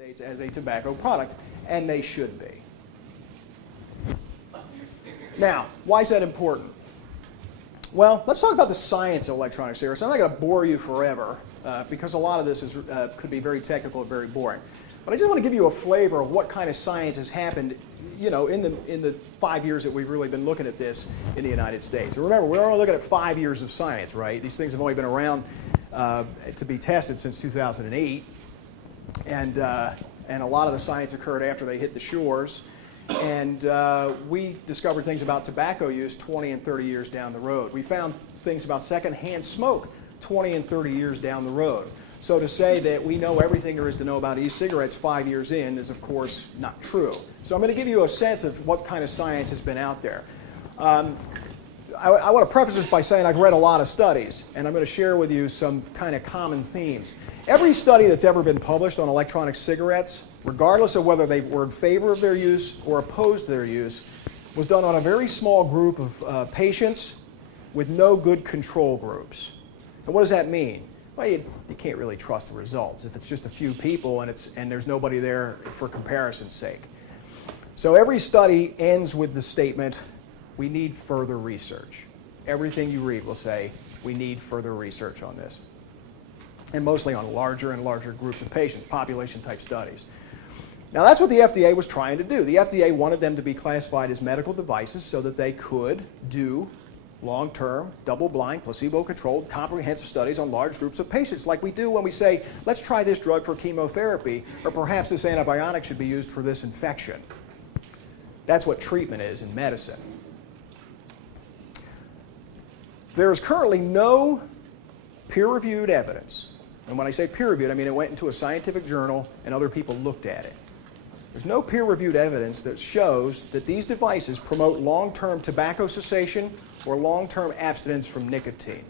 States as a tobacco product, and they should be. Now, why is that important? Well, let's talk about the science of electronic cigarettes. I'm not going to bore you forever because a lot of this is, could be very technical and very boring. But I just want to give you a flavor of what kind of science has happened, you know, in the 5 years that we've really been looking at this in the United States. And remember, we're only looking at 5 years of science, right? These things have only been around to be tested since 2008. And a lot of the science occurred after they hit the shores. And we discovered things about tobacco use 20 and 30 years down the road. We found things about secondhand smoke 20 and 30 years down the road. So to say that we know everything there is to know about e-cigarettes 5 years in is, of course, not true. So I'm going to give you a sense of what kind of science has been out there. I want to preface this by saying I've read a lot of studies, and I'm going to share with you some kind of common themes. Every study that's ever been published on electronic cigarettes, regardless of whether they were in favor of their use or opposed to their use, was done on a very small group of patients with no good control groups. And what does that mean? Well, you can't really trust the results if it's just a few people and there's nobody there for comparison's sake. So every study ends with the statement, we need further research. Everything you read will say, we need further research on this. And mostly on larger and larger groups of patients, population-type studies. Now that's what the FDA was trying to do. The FDA wanted them to be classified as medical devices so that they could do long-term, double-blind, placebo-controlled, comprehensive studies on large groups of patients, like we do when we say, let's try this drug for chemotherapy, or perhaps this antibiotic should be used for this infection. That's what treatment is in medicine. There is currently no peer-reviewed evidence. And when I say peer-reviewed, I mean it went into a scientific journal and other people looked at it. There's no peer-reviewed evidence that shows that these devices promote long-term tobacco cessation or long-term abstinence from nicotine.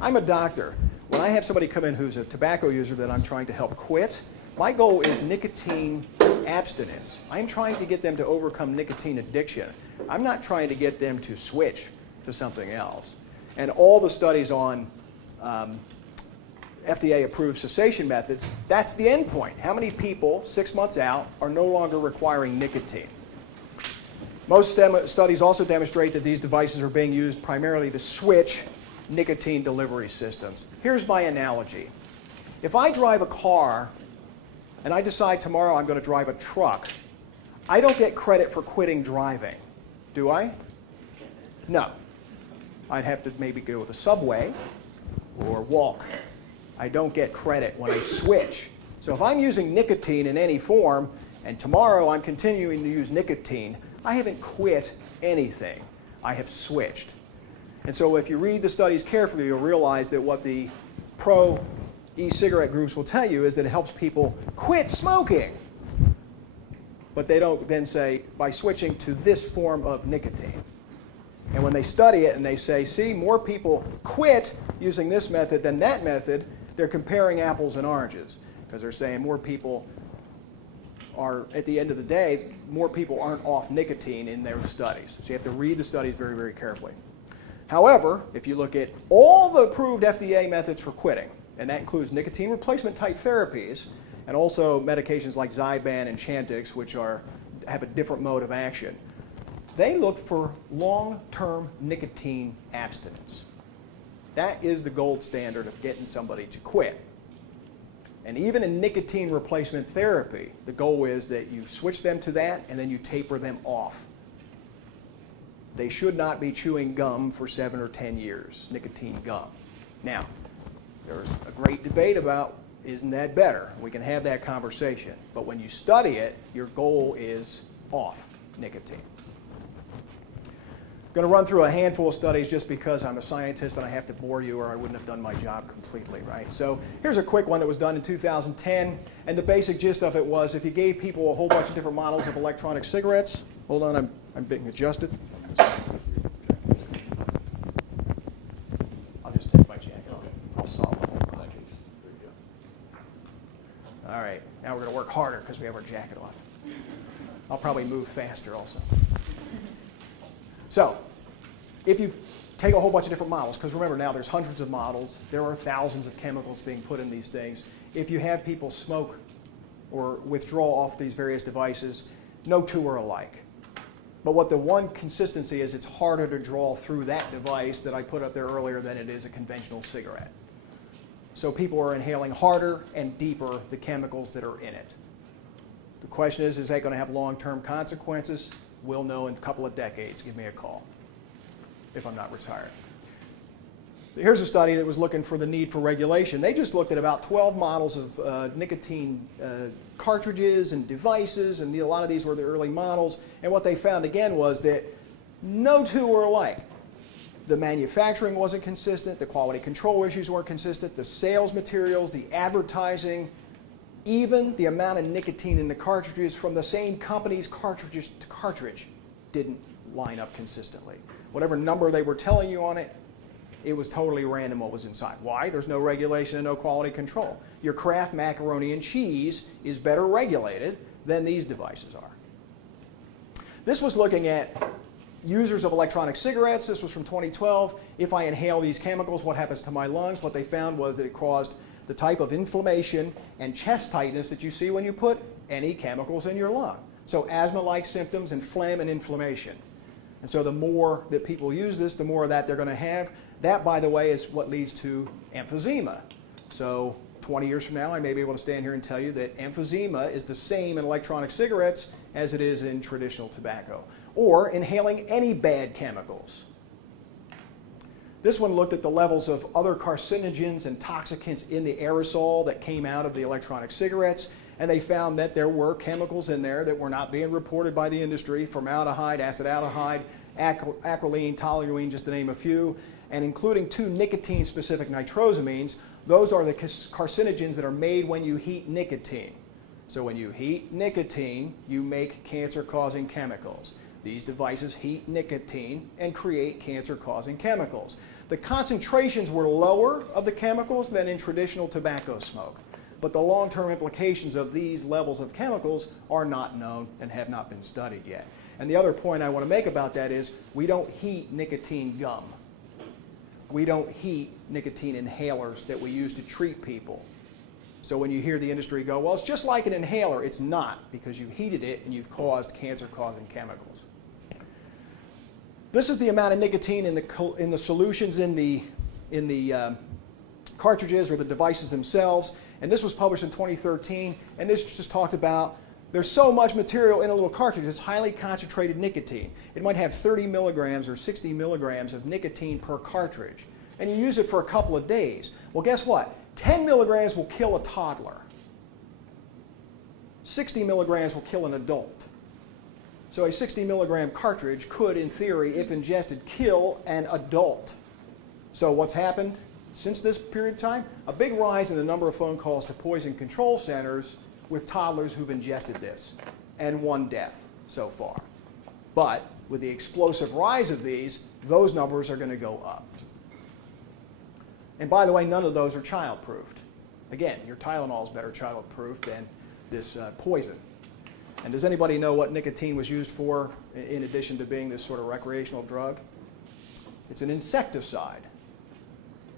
I'm a doctor. When I have somebody come in who's a tobacco user that I'm trying to help quit, my goal is nicotine abstinence. I'm trying to get them to overcome nicotine addiction. I'm not trying to get them to switch to something else. And all the studies on FDA-approved cessation methods, that's the end point. How many people, 6 months out, are no longer requiring nicotine? Most studies also demonstrate that these devices are being used primarily to switch nicotine delivery systems. Here's my analogy. If I drive a car and I decide tomorrow I'm going to drive a truck, I don't get credit for quitting driving, do I? No. I'd have to maybe go with a subway or walk. I don't get credit when I switch. So if I'm using nicotine in any form, and tomorrow I'm continuing to use nicotine, I haven't quit anything. I have switched. And so if you read the studies carefully, you'll realize that what the pro-e-cigarette groups will tell you is that it helps people quit smoking. But they don't then say, by switching to this form of nicotine. And when they study it and they say, see, more people quit using this method than that method, they're comparing apples and oranges. Because they're saying more people are, at the end of the day, more people aren't off nicotine in their studies. So you have to read the studies very, very carefully. However, if you look at all the approved FDA methods for quitting, and that includes nicotine replacement type therapies, and also medications like Zyban and Chantix, which have a different mode of action, they look for long-term nicotine abstinence. That is the gold standard of getting somebody to quit. And even in nicotine replacement therapy, the goal is that you switch them to that and then you taper them off. They should not be chewing gum for 7 or 10 years, nicotine gum. Now, there's a great debate about, isn't that better? We can have that conversation. But when you study it, your goal is off nicotine. I'm going to run through a handful of studies just because I'm a scientist and I have to bore you or I wouldn't have done my job completely, right? So here's a quick one that was done in 2010, and the basic gist of it was if you gave people a whole bunch of different models of electronic cigarettes, hold on, I'm being adjusted. I'll just take my jacket off. I'll solve the whole problem. All right, now we're going to work harder because we have our jacket off. I'll probably move faster also. So, if you take a whole bunch of different models, because remember now there's hundreds of models, there are thousands of chemicals being put in these things. If you have people smoke or withdrawal off these various devices, no two are alike. But what the one consistency is, it's harder to draw through that device that I put up there earlier than it is a conventional cigarette. So people are inhaling harder and deeper the chemicals that are in it. The question is that going to have long-term consequences? We'll know in a couple of decades. Give me a call if I'm not retired. Here's a study that was looking for the need for regulation. They just looked at about 12 models of nicotine cartridges and devices, and a lot of these were the early models. And what they found again was that no two were alike. The manufacturing wasn't consistent, the quality control issues weren't consistent, the sales materials, the advertising, even the amount of nicotine in the cartridges from the same company's cartridges to cartridge didn't line up consistently. Whatever number they were telling you on it, it was totally random what was inside. Why? There's no regulation and no quality control. Your Kraft macaroni and cheese is better regulated than these devices are. This was looking at users of electronic cigarettes. This was from 2012. If I inhale these chemicals, what happens to my lungs? What they found was that it caused the type of inflammation and chest tightness that you see when you put any chemicals in your lung. So asthma-like symptoms and phlegm and inflammation. And so the more that people use this, the more of that they're going to have. That, by the way, is what leads to emphysema. So 20 years from now, I may be able to stand here and tell you that emphysema is the same in electronic cigarettes as it is in traditional tobacco, or inhaling any bad chemicals. This one looked at the levels of other carcinogens and toxicants in the aerosol that came out of the electronic cigarettes, and they found that there were chemicals in there that were not being reported by the industry: formaldehyde, acetaldehyde, acrolein, toluene, just to name a few, and including 2 nicotine-specific nitrosamines. Those are the carcinogens that are made when you heat nicotine. So when you heat nicotine, you make cancer-causing chemicals. These devices heat nicotine and create cancer-causing chemicals. The concentrations were lower of the chemicals than in traditional tobacco smoke, but the long-term implications of these levels of chemicals are not known and have not been studied yet. And the other point I want to make about that is we don't heat nicotine gum. We don't heat nicotine inhalers that we use to treat people. So when you hear the industry go, well, it's just like an inhaler, it's not, because you heated it and you've caused cancer-causing chemicals. This is the amount of nicotine in the solutions in the cartridges or the devices themselves. And this was published in 2013, and this just talked about there's so much material in a little cartridge. It's highly concentrated nicotine. It might have 30 milligrams or 60 milligrams of nicotine per cartridge. And you use it for a couple of days. Well, guess what? 10 milligrams will kill a toddler. 60 milligrams will kill an adult. So a 60 milligram cartridge could, in theory, if ingested, kill an adult. So what's happened since this period of time? A big rise in the number of phone calls to poison control centers with toddlers who've ingested this, and 1 death so far. But with the explosive rise of these, those numbers are going to go up. And by the way, none of those are child-proofed. Again, your Tylenol is better child-proof than this poison. And does anybody know what nicotine was used for in addition to being this sort of recreational drug? It's an insecticide.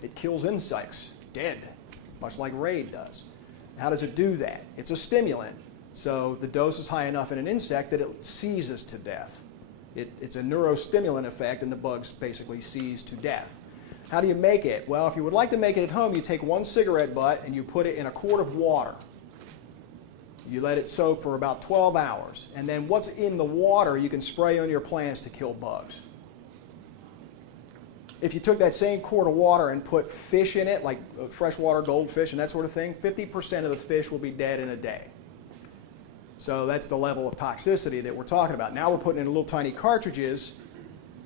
It kills insects dead, much like Raid does. How does it do that? It's a stimulant. So the dose is high enough in an insect that it seizes to death. It's a neurostimulant effect, and the bugs basically seize to death. How do you make it? Well, if you would like to make it at home, you take 1 cigarette butt and you put it in a quart of water. You let it soak for about 12 hours. And then what's in the water you can spray on your plants to kill bugs. If you took that same quart of water and put fish in it, like freshwater goldfish and that sort of thing, 50% of the fish will be dead in a day. So that's the level of toxicity that we're talking about. Now we're putting in little tiny cartridges,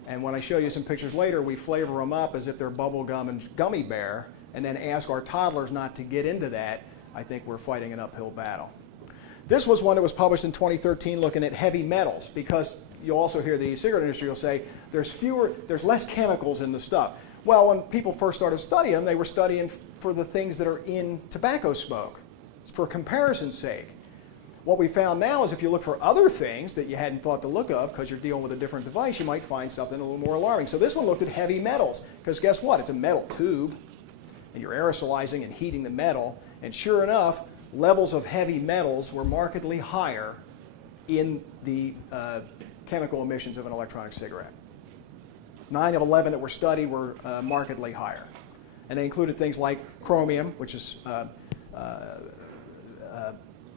and when I show you some pictures later, we flavor them up as if they're bubble gum and gummy bear, and then ask our toddlers not to get into that. I think we're fighting an uphill battle. This was one that was published in 2013 looking at heavy metals, because you'll also hear the cigarette industry will say there's less chemicals in the stuff. Well, when people first started studying them, they were studying for the things that are in tobacco smoke, for comparison's sake. What we found now is if you look for other things that you hadn't thought to look of because you're dealing with a different device, you might find something a little more alarming. So this one looked at heavy metals, because guess what? It's a metal tube, and you're aerosolizing and heating the metal, and sure enough, levels of heavy metals were markedly higher in the chemical emissions of an electronic cigarette. 9 of 11 that were studied were markedly higher. And they included things like chromium, which is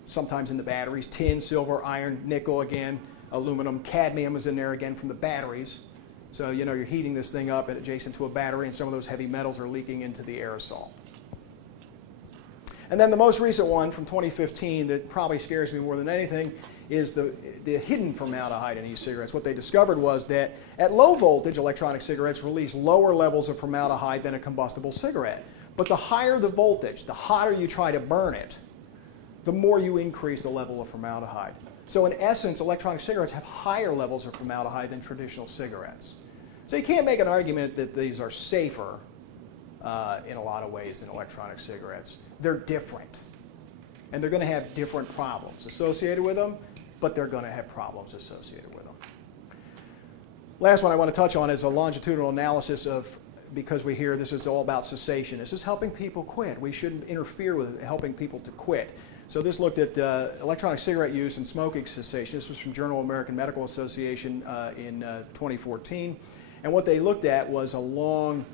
sometimes in the batteries, tin, silver, iron, nickel again, aluminum, cadmium was in there again from the batteries. So you know you're heating this thing up adjacent to a battery, and some of those heavy metals are leaking into the aerosol. And then the most recent one from 2015 that probably scares me more than anything is the hidden formaldehyde in e-cigarettes. What they discovered was that at low voltage, electronic cigarettes release lower levels of formaldehyde than a combustible cigarette. But the higher the voltage, the hotter you try to burn it, the more you increase the level of formaldehyde. So in essence, electronic cigarettes have higher levels of formaldehyde than traditional cigarettes. So you can't make an argument that these are safer in a lot of ways than electronic cigarettes. They're different. And they're going to have different problems associated with them, but they're going to have problems associated with them. Last one I want to touch on is a longitudinal analysis of, because we hear this is all about cessation. This is helping people quit. We shouldn't interfere with helping people to quit. So this looked at electronic cigarette use and smoking cessation. This was from Journal of American Medical Association in 2014. And what they looked at was a long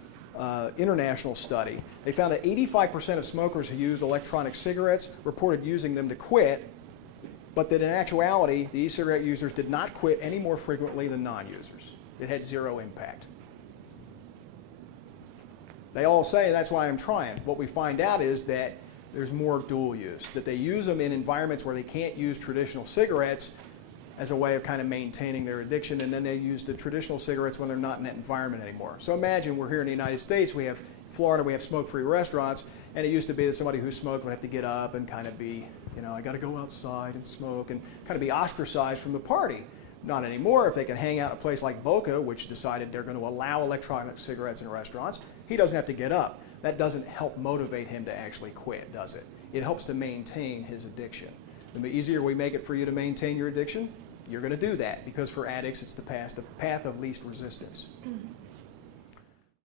international study. They found that 85% of smokers who used electronic cigarettes reported using them to quit, but that in actuality, the e-cigarette users did not quit any more frequently than non-users. It had zero impact. They all say, that's why I'm trying. What we find out is that there's more dual use, that they use them in environments where they can't use traditional cigarettes as a way of kind of maintaining their addiction, and then they use the traditional cigarettes when they're not in that environment anymore. So imagine we're here in the United States, we have Florida, we have smoke-free restaurants, and it used to be that somebody who smoked would have to get up and kind of be, you know, I got to go outside and smoke, and kind of be ostracized from the party. Not anymore. If they can hang out at a place like Boca, which decided they're going to allow electronic cigarettes in restaurants, he doesn't have to get up. That doesn't help motivate him to actually quit, does it? It helps to maintain his addiction. The easier we make it for you to maintain your addiction, you're going to do that, because for addicts, it's the path of least resistance.